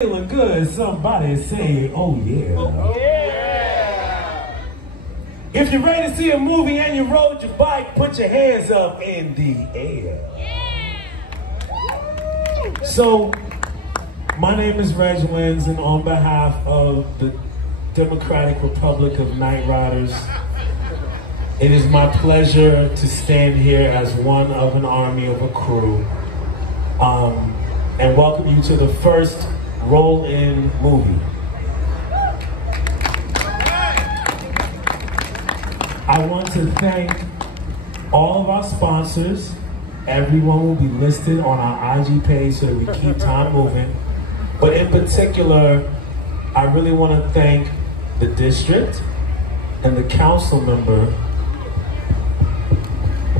Feeling good, somebody say, oh yeah. Oh yeah. If you're ready to see a movie and you rode your bike, put your hands up in the air. Yeah. So, my name is Reg Wins, and on behalf of the Democratic Republic of Night Riders, it is my pleasure to stand here as one of an army of a crew and welcome you to the first roll-in movie. I want to thank all of our sponsors. Everyone will be listed on our IG page so that we keep time moving. But in particular, I really want to thank the district and the council member.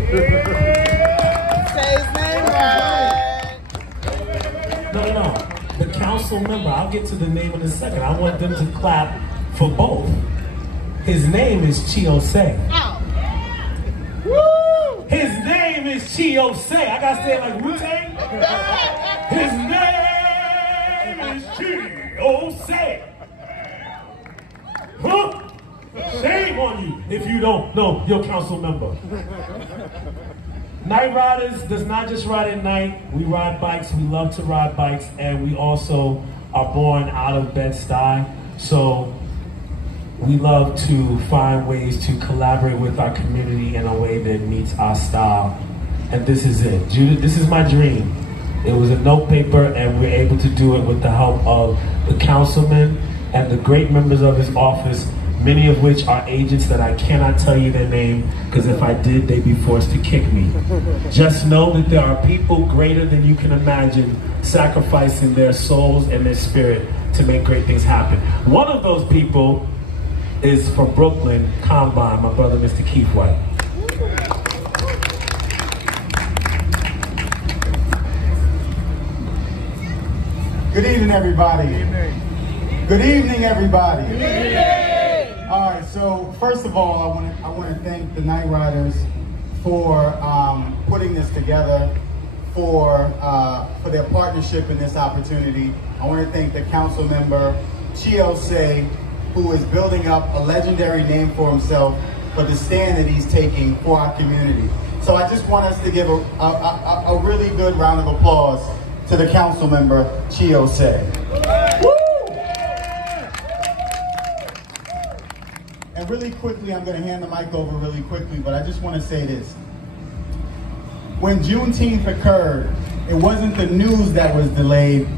Say his name right. No. The council member, I'll get to the name in a second. I want them to clap for both. His name is Chiosei. Woo! His name is Chiosei. I gotta say it like Wu-Tang. His name is Chiosei. Huh? Shame on you if you don't know your council member. Night Riders does not just ride at night. We ride bikes, we love to ride bikes, and we also are born out of Bed-Stuy. So we love to find ways to collaborate with our community in a way that meets our style. And this is it. Judith, this is my dream. It was a note paper, and we're able to do it with the help of the councilman and the great members of his office, many of which are agents that I cannot tell you their name, because if I did, they'd be forced to kick me. Just know that there are people greater than you can imagine sacrificing their souls and their spirit to make great things happen. One of those people is from Brooklyn, Combine, my brother, Mr. Keith White. Good evening, everybody. Good evening. Good evening, everybody. Good evening. All right, so first of all, I want to thank the Night Riders for putting this together, for their partnership in this opportunity. I want to thank the council member, Chiosei, who is building up a legendary name for himself for the stand that he's taking for our community. So I just want us to give a really good round of applause to the council member, Chiosei. Woo! And really quickly, I'm going to hand the mic over really quickly, but I just want to say this. When Juneteenth occurred, it wasn't the news that was delayed,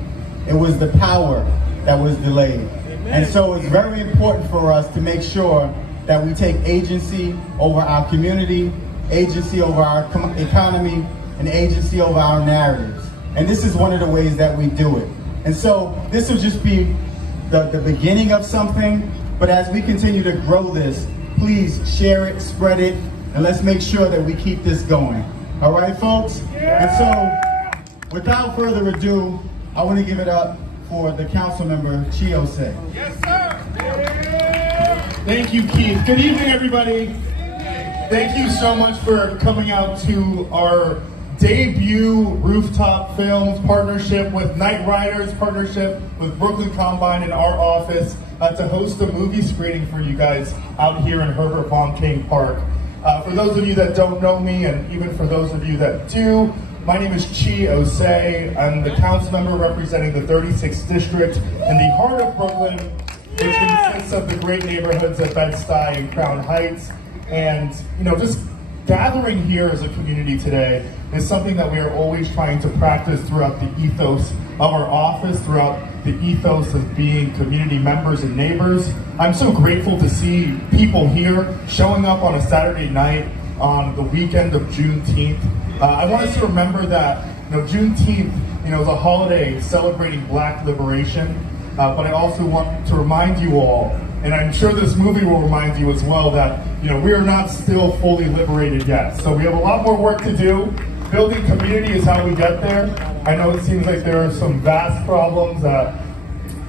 it was the power that was delayed. Amen. And so it's very important for us to make sure that we take agency over our community, agency over our economy, and agency over our narratives. And this is one of the ways that we do it. And so this will just be the beginning of something. But as we continue to grow this, please share it, spread it, and let's make sure that we keep this going. All right, folks? Yeah. And so, without further ado, I want to give it up for the council member, Chiosei. Yes, sir. Thank you, Keith. Good evening, everybody. Thank you so much for coming out to our debut Rooftop Films partnership with Night Riders, partnership with Brooklyn Combine in our office to host a movie screening for you guys out here in Herbert Von King Park. For those of you that don't know me, and even for those of you that do, my name is Chiosei. I'm the council member representing the 36th District in the heart of Brooklyn, which consists of the great neighborhoods of Bed-Stuy and Crown Heights. And, you know, just gathering here as a community today is something that we are always trying to practice throughout the ethos of our office, throughout the ethos of being community members and neighbors. I'm so grateful to see people here showing up on a Saturday night on the weekend of Juneteenth. I want us to remember that, you know, Juneteenth, you know, is a holiday celebrating Black liberation, but I also want to remind you all, and I'm sure this movie will remind you as well, that, you know, we are not still fully liberated yet. So we have a lot more work to do. Building community is how we get there. I know it seems like there are some vast problems that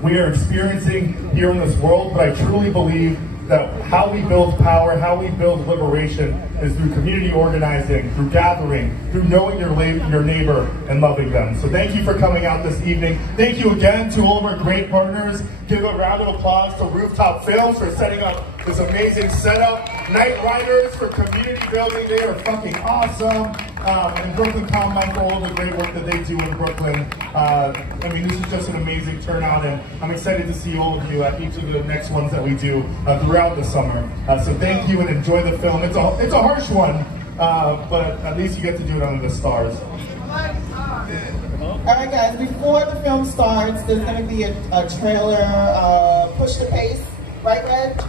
we are experiencing here in this world, but I truly believe that how we build power, how we build liberation is through community organizing, through gathering, through knowing your neighbor and loving them. So thank you for coming out this evening. Thank you again to all of our great partners. Give a round of applause to Rooftop Films for setting up this amazing setup. Night Riders for community building. They are fucking awesome. And Brooklyn Combine for all the great work that they do in Brooklyn. I mean, this is just an amazing turnout, and I'm excited to see all of you at each of the next ones that we do throughout the summer. So thank you and enjoy the film. It's a harsh one, but at least you get to do it under the stars. All right, guys, before the film starts, there's going to be a trailer, Push the Pace, right, Red?